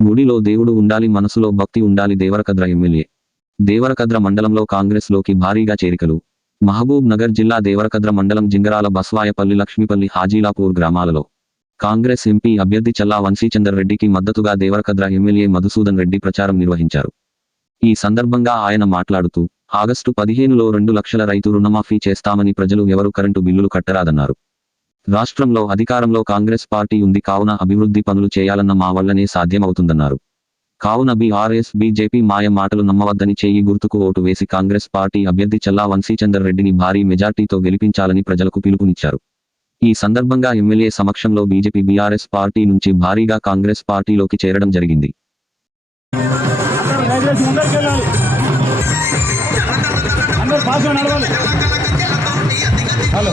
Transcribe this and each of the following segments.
గుడిలో దేవుడు ఉండాలి మనసులో భక్తి ఉండాలి దేవరకద్ర ఎమ్మెల్యే. దేవరకద్ర మండలంలో కాంగ్రెస్లోకి భారీగా చేరికలు. మహబూబ్ నగర్ జిల్లా దేవరకద్ర మండలం జింగరాల బస్వాయపల్లి లక్ష్మీపల్లి హాజీలాపూర్ గ్రామాలలో. కాంగ్రెస్ ఎంపీ అభ్యర్థి చల్లా వంశీచందర్ రెడ్డికి మద్దతుగా దేవరకద్ర ఎమ్మెల్యే మధుసూదన్ రెడ్డి ప్రచారం నిర్వహించారు. ఈ సందర్భంగా ఆయన మాట్లాడుతూ ఆగస్టు పదిహేనులో రెండు లక్షల రైతు రుణమాఫీ చేస్తామని ప్రజలు ఎవరు కరెంటు బిల్లులు కట్టరాదన్నారు. రాష్ట్రంలో అధికారంలో కాంగ్రెస్ పార్టీ ఉంది కావున అభివృద్ధి పనులు చేయాలన్న మా వల్లనే సాధ్యమవుతుందన్నారు. కావున బీఆర్ఎస్ బీజేపీ మాయ మాటలు నమ్మవద్దని చేయి గుర్తుకు ఓటు వేసి కాంగ్రెస్ పార్టీ అభ్యర్థి చల్లా వంశీచందర్ రెడ్డిని భారీ మెజార్టీతో గెలిపించాలని ప్రజలకు పిలుపునిచ్చారు. ఈ సందర్భంగా ఎమ్మెల్యే సమక్షంలో బీజేపీ బీఆర్ఎస్ పార్టీ నుంచి భారీగా కాంగ్రెస్ పార్టీలోకి చేరడం జరిగింది. హలో.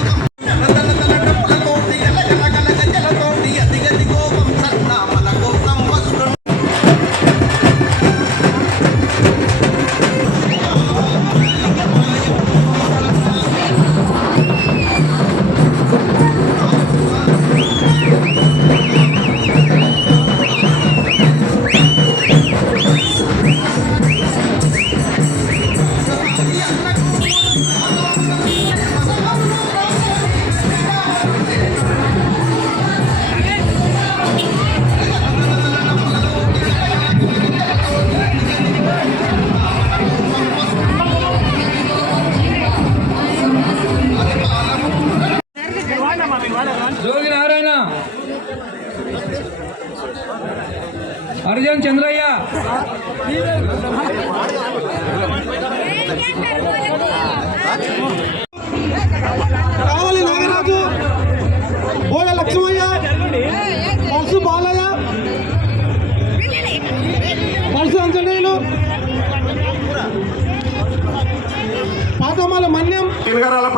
అర్జున్ చంద్రయ్య. కావాలి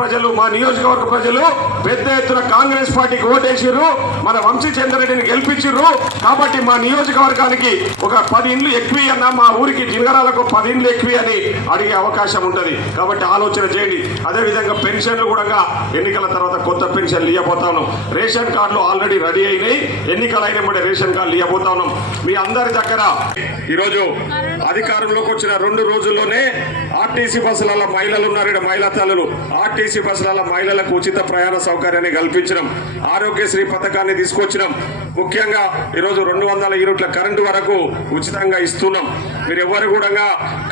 ప్రజలు మా నియోజకవర్గ ప్రజలు పెద్ద ఎత్తున కాంగ్రెస్ పార్టీకి ఓటేసిర్రు మన వంశీ చంద్రరెడ్డిని గెలిపించిర్రు. కాబట్టి మా నియోజకవర్గానికి ఒక పది ఇండ్లు ఎక్కువ అన్న మా ఊరికి జినగరాలకు పది ఇండ్లు ఎక్కువ అని అడిగే అవకాశం ఉంటుంది. కాబట్టి ఆలోచన చేయండి. అదేవిధంగా పెన్షన్లు కూడా ఎన్నికల తర్వాత కొత్త పెన్షన్లు ఇవ్వబోతా ఉన్నాం. రేషన్ కార్డులు ఆల్రెడీ రెడీ అయినాయి. ఎన్నికలు అయినప్పుడే రేషన్ కార్డులు ఇవ్వబోతా ఉన్నాం. మీ అందరి దగ్గర ఈరోజు అధికారంలోకి వచ్చిన రెండు రోజుల్లోనే ఆర్టీసీ బస్సులలో మహిళలు ఉన్నారు. మహిళా తల్లులు ఆర్టీసీ బస్సులలో మహిళలకు ఉచిత ప్రయాణ సౌకర్యాన్ని కల్పించడం ఆరోగ్యశ్రీ పథకాన్ని తీసుకొచ్చినాం ముఖ్యంగా ఈరోజు రెండు వందల యూనిట్ల కరెంటు వరకు ఉచితంగా ఇస్తున్నాం. మీరు ఎవరు కూడా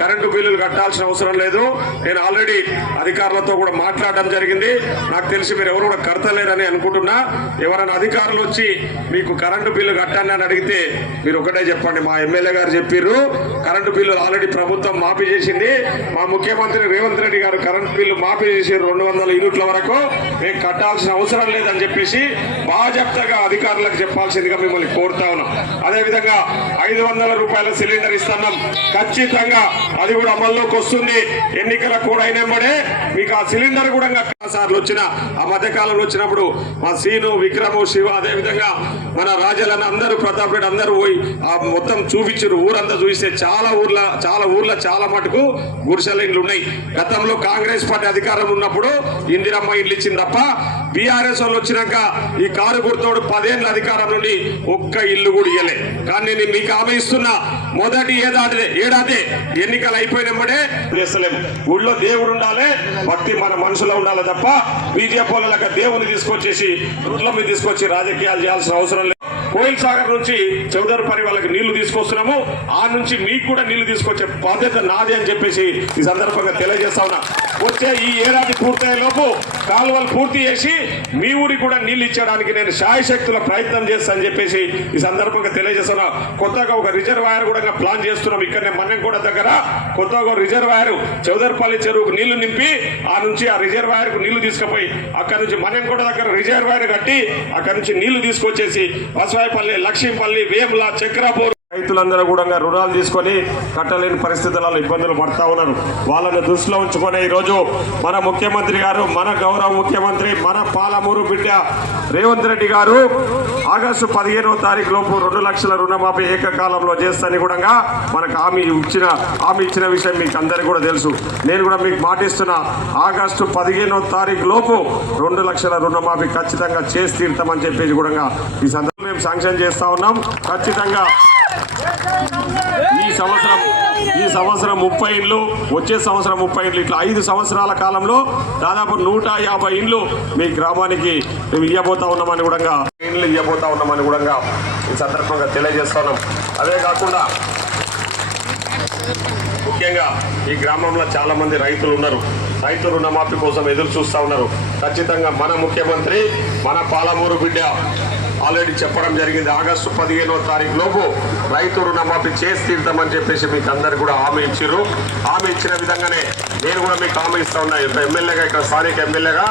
కరెంటు బిల్లులు కట్టాల్సిన అవసరం లేదు. నేను ఆల్రెడీ అధికారులతో కూడా మాట్లాడడం జరిగింది. నాకు తెలిసి మీరు ఎవరు కూడా కడతలేరని అనుకుంటున్నా. ఎవరైనా అధికారులు వచ్చి మీకు కరెంటు బిల్లు కట్టండి అని అడిగితే మీరు ఒకటే చెప్పండి. మా ఎమ్మెల్యే గారు చెప్పిర్రు కరెంటు బిల్లు ఆల్రెడీ ప్రభుత్వం మాఫీ చేసింది. మా ముఖ్యమంత్రి రేవంత్ రెడ్డి గారు కరెంటు బిల్లు మాఫీ చేసి రెండు వందల యూనిట్ల వరకు మేము కట్టాల్సిన అవసరం లేదని చెప్పేసి బాజప్తగా అధికారులకు చెప్పాల్సిందిగా మిమ్మల్ని కోరుతా ఉన్నాం. అదేవిధంగా ఐదు వందల రూపాయల సిలిండర్ ఇస్తున్నాం. ఖచ్చితంగా అది కూడా అమల్లోకి వస్తుంది. ఎన్నికల కూడా అయినప్పుడే మీకు ఆ సిలిండర్ కూడా సార్లు వచ్చిన ఆ మధ్యకాలంలో వచ్చినప్పుడు మా సీను విక్రము శివ అదేవిధంగా మన రాజాలను అందరూ ప్రతాప్ రెడ్డి అందరూ పోయి ఆ మొత్తం చూపించారు. ఊరంతా చూస్తే చాలా ఊర్ల చాలా ఊర్ల చాలా మటుకు గుడిసెల ఇండ్లు ఉన్నాయి. గతంలో కాంగ్రెస్ పార్టీ అధికారం ఉన్నప్పుడు ఇందిరమ్మ ఇండ్లు ఇచ్చింది తప్ప బీఆర్ఎస్ వాళ్ళు వచ్చినాక ఈ కారు గుర్తోడు పదేళ్ళ అధికారం నుండి ఒక్క ఇల్లు కూడా ఇయ్యలే. కానీ నేను మీకు ఆమె ఇస్తున్నా మొదటి ఏడాది ఏడాది ఎన్నికలు అయిపోయినప్పుడే చేస్తలేము ఊళ్ళో దేవుడు ఉండాలి భక్తి మన మనసులో ఉండాలి తప్ప బీజేపీ వాళ్ళక దేవుని తీసుకొచ్చేసి రోడ్ల మీద తీసుకొచ్చి రాజకీయాలు చేయాల్సిన అవసరం లేదు. కోయిల్ సాగర్ నుంచి చౌదరిపల్లి వాళ్ళకి నీళ్ళు తీసుకొస్తున్నాము. ఆ నుంచి మీకు కూడా నీళ్ళు తీసుకొచ్చే బాధ్యత నాదే అని చెప్పేసి ఈ సందర్భంగా తెలియజేస్తా ఉన్నా. వచ్చే ఈ ఏడాది పూర్తయ్యేలోపు కాలువలు పూర్తి చేసి మీ ఊరికి కూడా నీళ్ళు ఇచ్చడానికి నేను శాయశక్తుల ప్రయత్నం చేస్తానని చెప్పేసి ఈ సందర్భంగా తెలియజేస్తున్నా. కొత్తగా ఒక రిజర్వాయర్ కూడా ప్లాన్ చేస్తున్నాం. ఇక్కడనే మన్యం కూడా దగ్గర కొత్తగా ఒక రిజర్వాయర్ చౌదరిపల్లి చెరువుకు నీళ్ళు నింపి ఆ నుంచి ఆ రిజర్వాయర్కు నీళ్ళు తీసుకుపోయి అక్కడ నుంచి మన్యం కూడా దగ్గర రిజర్వాయర్ కట్టి అక్కడ నుంచి నీళ్ళు తీసుకొచ్చేసి బసవాయిపల్లి లక్ష్మీపల్లి వేముల చక్రాపూర్ వ్యక్తులందరూ కూడా రుణాలు తీసుకొని కట్టలేని పరిస్థితులలో ఇబ్బందులు పడతా ఉన్నారు. వాళ్ళని దృష్టిలో ఉంచుకొని ఈరోజు మన ముఖ్యమంత్రి గారు మన గౌరవ ముఖ్యమంత్రి మన పాలమూరు బిడ్డ రేవంత్ రెడ్డి గారు ఆగస్టు పదిహేనవ తారీఖు లోపు రెండు లక్షల రుణమాఫీ ఏకకాలంలో చేస్తానని కూడా మనకు హామీ ఇచ్చిన హామీ ఇచ్చిన విషయం మీకు అందరికీ కూడా తెలుసు. నేను కూడా మీకు మాటిస్తున్నా ఆగస్టు పదిహేనవ తారీఖు లోపు రెండు లక్షల రుణమాఫీ ఖచ్చితంగా చేసి తీరుతామని చెప్పేసి కూడా ఈ సందర్భంగా మేము శాంక్షన్ చేస్తా ఉన్నాం. ఖచ్చితంగా ఈ సంవత్సరం ఈ సంవత్సరం ముప్పై ఇండ్లు వచ్చే సంవత్సరం ముప్పై ఇండ్లు ఇట్లా ఐదు సంవత్సరాల కాలంలో దాదాపు నూట యాభై ఇండ్లు మీ గ్రామానికి మేము ఇవ్వబోతా ఉన్నామని కూడా ఇండ్లు ఇవ్వబోతా ఉన్నామని కూడా ఈ సందర్భంగా తెలియజేస్తున్నాం అదే కాకుండా ముఖ్యంగా ఈ గ్రామంలో చాలా మంది రైతులు ఉన్నారు. రైతు రుణమాఫీ కోసం ఎదురు చూస్తూ ఉన్నారు. ఖచ్చితంగా మన ముఖ్యమంత్రి మన పాలమూరు బిడ్డ ఆల్రెడీ చెప్పడం జరిగింది. ఆగస్టు పదిహేనో తారీఖు లోపు రైతు రుణమాఫీ చేసి తీరుతామని చెప్పేసి మీకు అందరు కూడా హామీ ఇచ్చిర్రు. హామీ ఇచ్చిన విధంగానే నేను కూడా మీకు హామీ ఇస్తా ఉన్నా. ఎమ్మెల్యేగా ఇక్కడ స్థానిక ఎమ్మెల్యేగా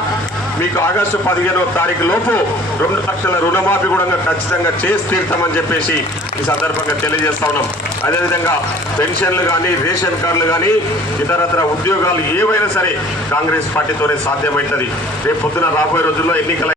మీకు ఆగస్టు పదిహేనో తారీఖు లోపు రెండు లక్షల రుణమాఫీ కూడా ఖచ్చితంగా చేసి తీరుతామని చెప్పేసి ఈ సందర్భంగా తెలియజేస్తా ఉన్నాం. అదేవిధంగా పెన్షన్లు కానీ రేషన్ కార్డులు కానీ ఇతరత్ర ఉద్యోగాలు ఏవైనా సరే కాంగ్రెస్ పార్టీతోనే సాధ్యమవుతుంది. రేపు పొద్దున రాబోయే రోజుల్లో ఎన్నికల